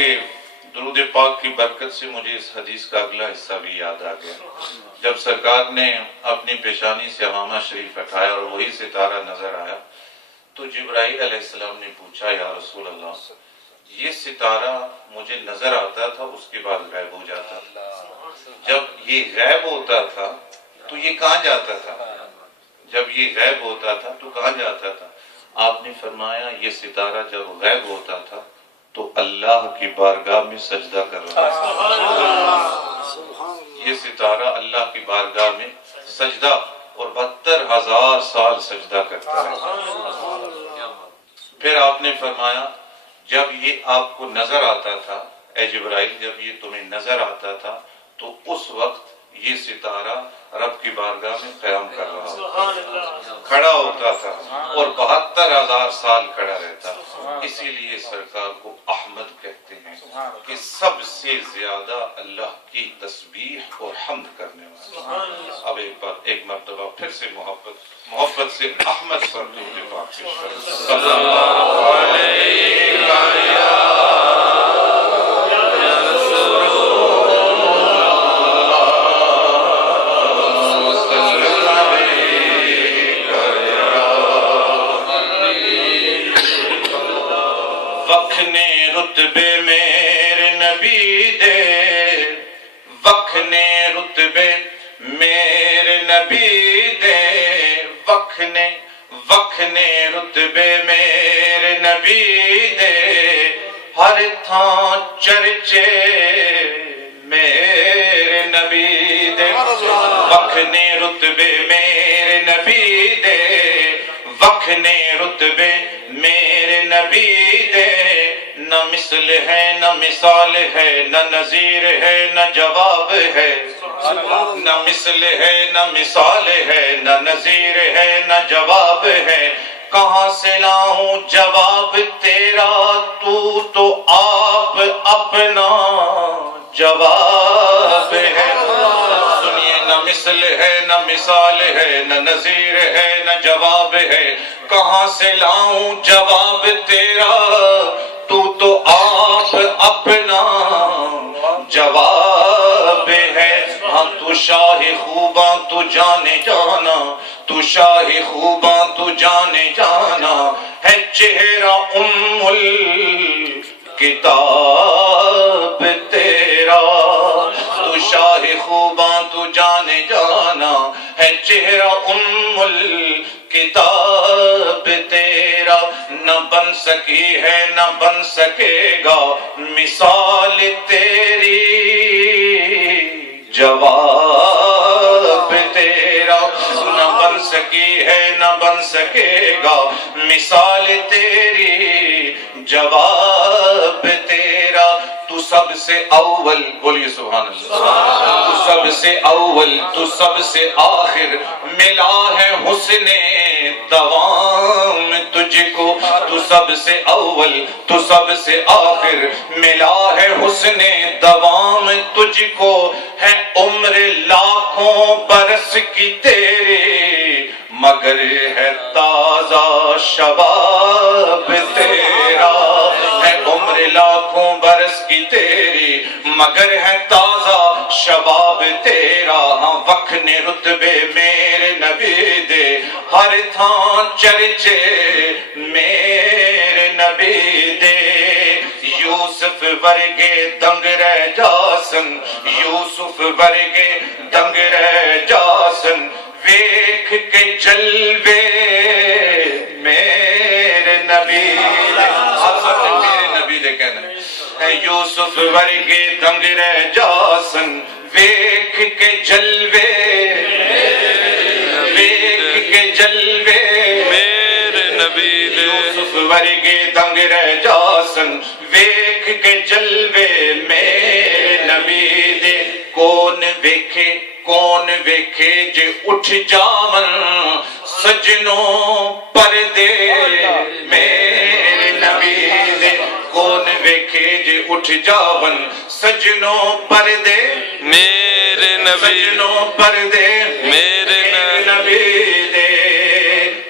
کے درود پاک کی برکت سے مجھے اس حدیث کا اگلا حصہ بھی یاد آ گیا. جب سرکار نے اپنی پیشانی سے امامہ شریف ہٹایا اور وہی ستارہ نظر آیا تو جبرائیل علیہ السلام نے پوچھا یا رسول اللہ یہ ستارہ مجھے نظر آتا تھا اس کے بعد غائب ہو جاتا تھا، جب یہ غائب ہوتا تھا تو یہ کہاں جاتا تھا؟ جب یہ غائب ہوتا تھا تو کہاں جاتا تھا؟ آپ نے فرمایا یہ ستارہ جب غائب ہوتا تھا تو اللہ کی بارگاہ میں سجدہ کر رہا تھا. یہ ستارہ اللہ کی بارگاہ میں سجدہ اور 72,000 سال سجدہ کرتا ہے. پھر آپ نے فرمایا جب یہ آپ کو نظر آتا تھا اے جبرائیل، جب یہ تمہیں نظر آتا تھا تو اس وقت یہ ستارہ رب کی بارگاہ میں قیام کر رہا ہوتا، کھڑا ہوتا تھا اور 72,000 سال کھڑا رہتا. اسی لیے سرکار کو احمد کہتے ہیں کہ سب سے زیادہ اللہ کی تسبیح اور حمد کرنے والا. اب ایک مرتبہ پھر سے محبت سے احمد پر درود پاک صلی اللہ علیہ وسلم. وکھنے رتبے میرے نبی دے، وکھنے رتبے میرے نبی دے، وکھنے رتبے میرے نبی دے، ہر تھان چرچے میرے نبی دے. وکھنے رتبے میرے نبی دے، وکھنے رتبے میرے نبی دے، نہ مثل ہے نہ مثال ہے نہ نظیر ہے نہ جواب ہے. نہ مثل ہے نہ مثال ہے نہ نظیر ہے نہ جواب ہے. کہاں سے لاؤں جواب تیرا تو آپ اپنا جواب ہے. سنیے نہ مثل ہے نہ مثال ہے نہ نظیر ہے نہ جواب ہے. کہاں سے لاؤں جواب تیرا تو آپ اپنا جواب ہے. ہاں تو شاہ خوباں تو جانے جانا، تو شاہ خوباں تو جانے جانا ہے. چہرہ کتاب تیرا، تو شاہ خوباں تو جانے جانا ہے. چہرہ کتاب تیرا، نہ بن سکی ہے نہ بن سکے گا مثال تیری، جواب تیرا. نہ بن سکی ہے نہ بن سکے گا مثال تیری، جواب تیرا. تو سب سے اول، بولیے سبحان اللہ. تو سب سے اول تو سب سے آخر، ملا ہے حسن دوام تجھ کو. تو سب سے اول تو سب سے آخر، ملا ہے حسن دوام تجھ کو. ہے عمر لاکھوں برس کی تیری، مگر ہے تازہ شباب تیرا. ہے عمر لاکھوں برس کی تیری، مگر ہے تازہ شباب تیرا. وکھنے رتبے میرے نبی دے، ہر تھان چرچے میرے نبی دے. یوسف ورگے دنگ رہ جاسن، یوسف ورگے دنگ رہ جاسن، ویکھ کے جلوے میرے نبی دے. آپ سب نے میرے نبی دے کہنا ہے. یوسف ورگے دنگ رہ جاسن، ویکھ کے جلوے، ویکھ کے جلوے میرے نبی دے. یوسف ورگے دنگ رہ جاسن، ویکھ کے جلوے میرے نبی دے. کون ویکھے جے اٹھ جاون سجنوں پردے میرے نبی دے. کون ویکھے جے اٹھ جاون سجنوں پردے میرے نبی، سجنوں پردے میرے نبی دے.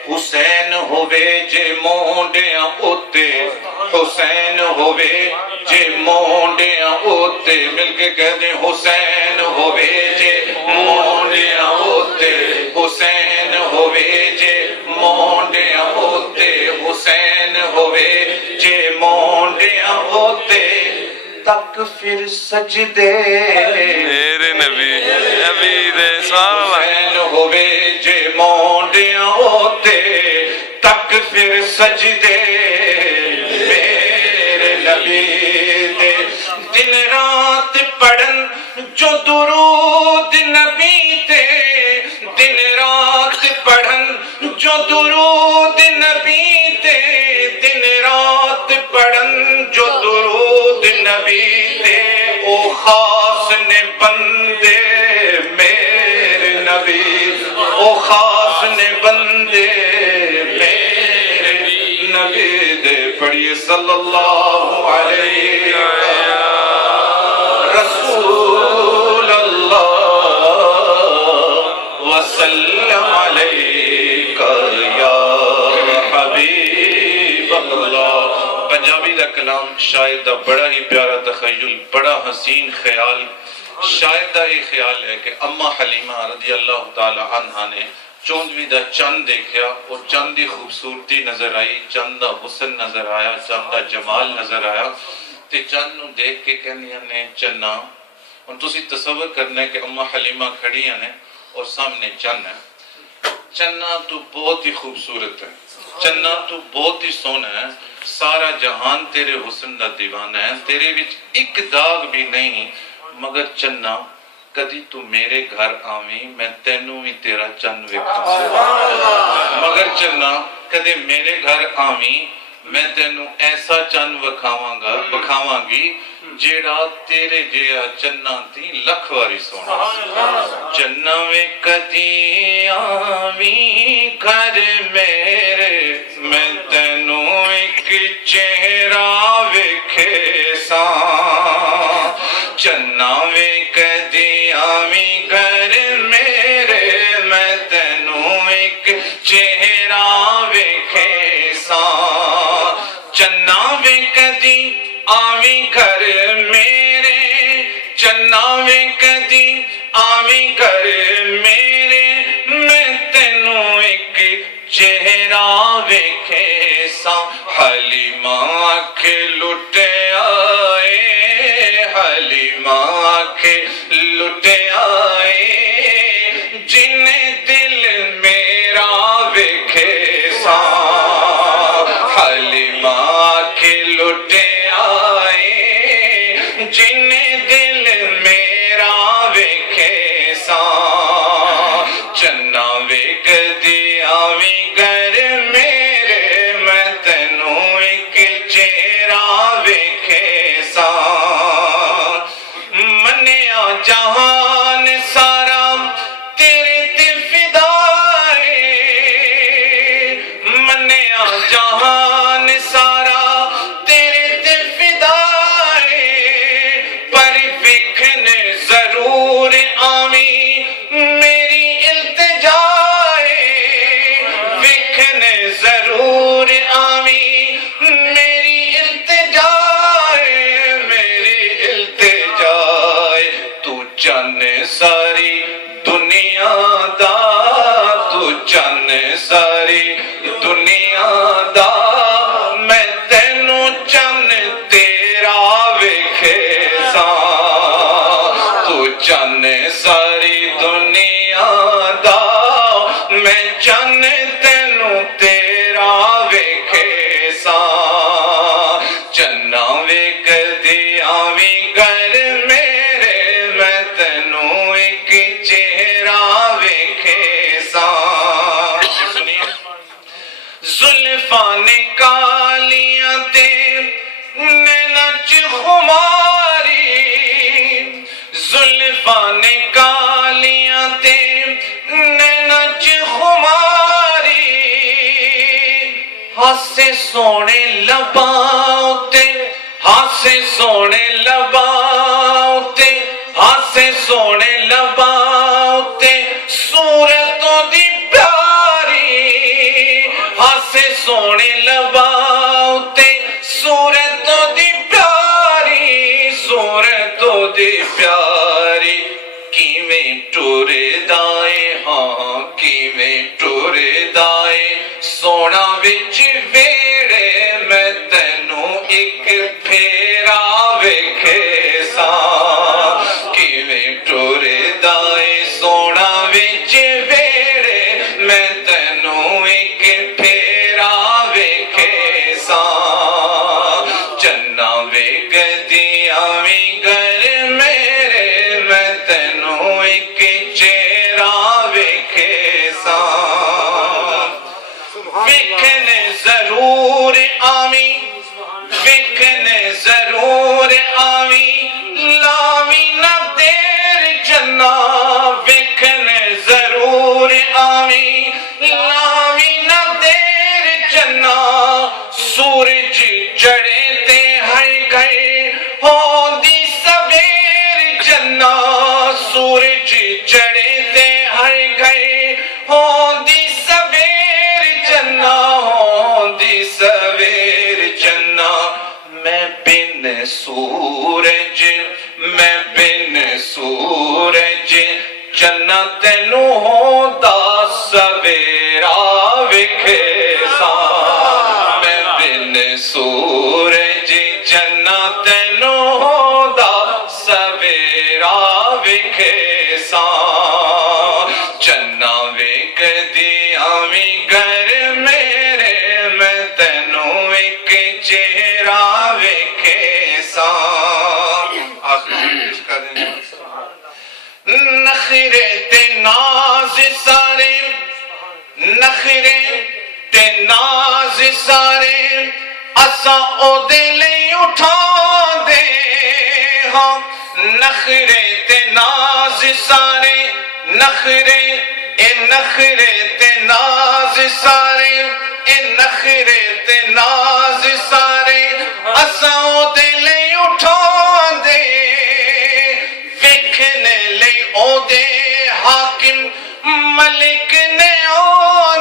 حسین ہوئے جے مونڈیاں اتے، حسین ہووے جے مونڈیاں اوتے مل کے کہہ دیں حسین ہووے جے مونڈیاں اوتے حسین ہووے جے مونڈیاں اوتے حسین ہووے جے مونڈیاں اوتے تک پھر سجدے میرے نبی دے حسین ہووے جے مونڈیاں اوتے تک پھر سجدے میرے نبی دے دن رات پڑھن جو درود نبی تے دن رات پڑھن جو درود نبی تے دن رات پڑھن جو درود نبی تے او خاص نے بندے میرے نبی او خاص نے بندے میرے نبی دے پڑھیے صلی اللہ علیہ رسول اللہ وسلم علیکہ یا حبیب اللہ۔ پنجابی دا کلام شاعر دا بڑا ہی پیارا تخیل، بڑا حسین خیال۔ شاعر دا یہ خیال ہے کہ اما حلیمہ رضی اللہ تعالی عنہ نے چوندویں دا چند دیکھیا اور چند دی خوبصورتی نظر آئی، چند دا حسن نظر آیا، چند دا جمال نظر آیا تے چند نو دیکھ کے کہنی نے چنا اور تسی تصور کرنا ہے کہ اما حلیمہ کھڑی ہیں اور سامنے چن ہے۔ چنا تو بہت ہی خوبصورت ہے، چنا تو بہت ہی سونا ہے، سارا جہان تیرے حسن دا دیوانہ ہے، تیرے وچ ایک داغ بھی نہیں، مگر چنا کدی تو میرے گھر آویں میں تینوں ہی تیرا چن ویکھاں مگر چنا کدی میرے گھر آویں میں تینوں ایسا چن وکھاواں گی جیڑا تیرے جیا چنا تھی لکھ واری سونا۔ چنا وے کدی آویں گھر میرے میں تینوں ایک چہرہ ویکھے ساں، چنا وے کدی آویں گھر میرے میں تینوں ایک چہرہ ویکھے ساں، چنا وے کدی آویں گھر میرے، چنا وے کدی آویں گھر میرے میں تینوں ایک چہرہ ویکھے ساں۔ حلیمہ آنکھ لٹے آئے، حلیمہ آنکھ لٹے آئے جن دل میرا ویکھے ساں، حلیمہ آنکھ لٹے آئے جن دل میرا ویکھے ساں، چنا ویک دی آویں گھر میرے میں تینوں ایک چہرہ ویکھے ساں، منیا جہان سارا تیرے تے فدا ہے، منیا جہان سارا تیرے تے فدا ہے، پر ویکھن ضرور آویں میری التجا ہے، ویکھن ضرور آویں میری التجا ہے، میری التجا ہے، تو چن ساری دنیا دا، تو چن ساری دنیا دا، میں تینوں چن تیرا ویکھے ساں، تو چن ساری دنیا دا، میں چن تینوں تیرا ویکھے ساں، چنا ویک دی آویں گھر میرے میں تینوں ایک چہرہ ویکھے ساں۔ سنیے زلفاں نے کالیاں تے نینا چ خماری، زلفاں نے کالیاں تے نینا چ خماری، ہاسے سونے لباں تے ہاسے سونے لباں تے ہاسے سونے لباں تے صورتوں دی پیاری، ہاسے سونے لباں تے صورتوں دی پیاری کیویں ٹردا اے ہاں کیویں ٹردا اے سونا وچ ویڑے میں تینوں ایک پھیرا ویکھے ساں کیویں ٹردا اے سونا وچ ویڑے میں تینوں ایک پھیرا ویکھے ساں چنا ویکھدیاں وی گر میرے میں تینوں ایک چہرہ ویکھے ساں ویکھنے ضرور آویں ویکھنے ضرور آویں لاویں نہ دیر چنا ویکھنے ضرور آویں لاویں نہ دیر چنا سورج چڑھے تے ہر گھر ہوندی سویر چنا سورج چڑھے تے ہر گھر ہوندی سویر چنا ہوندی سویر چنا میں بن سورج میں بن سورج چنا تینوں ہوندا سویرا ویکھے ساں میں بن سورج چنا تینوں ہوندا سویرا ویکھے ساں چنا ویکھدیاں وی گر میرے میں تینوں ایک چہرہ ویکھے ساں آخر پیش کر دیں نخرے تے ناز سارے نخرے تے ناز سارے اساں او دے لئی اٹھا دے ہاں نخرے تے ناز سارے نخرے اے نخرے تے ناز سارے اے نخرے تے ناز سارے اساں او دے لئی اٹھا دے ویکھنے لئی او دے حاکم ملک نے او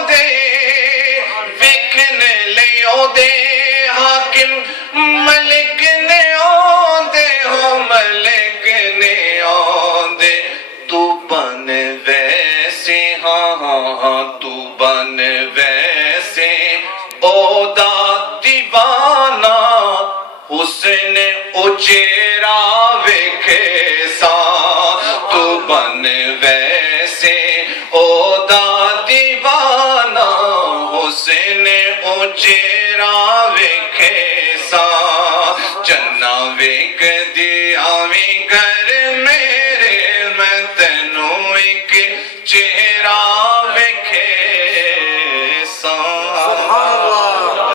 دے ویکھنے لئی او دے حاکم ملک نے او دے ہو ملک نے او دے تو بن ویسے ہاں ہاں ہاں تو بن ویسے او دا دیوانہ حسن اچیرا ویکھے ساں تو بن ویسے او دا دیوانہ حسن اچیرا ویکھے ساں چنا ویکھدیاں وی گر میرے میں تینوں ایک چہرہ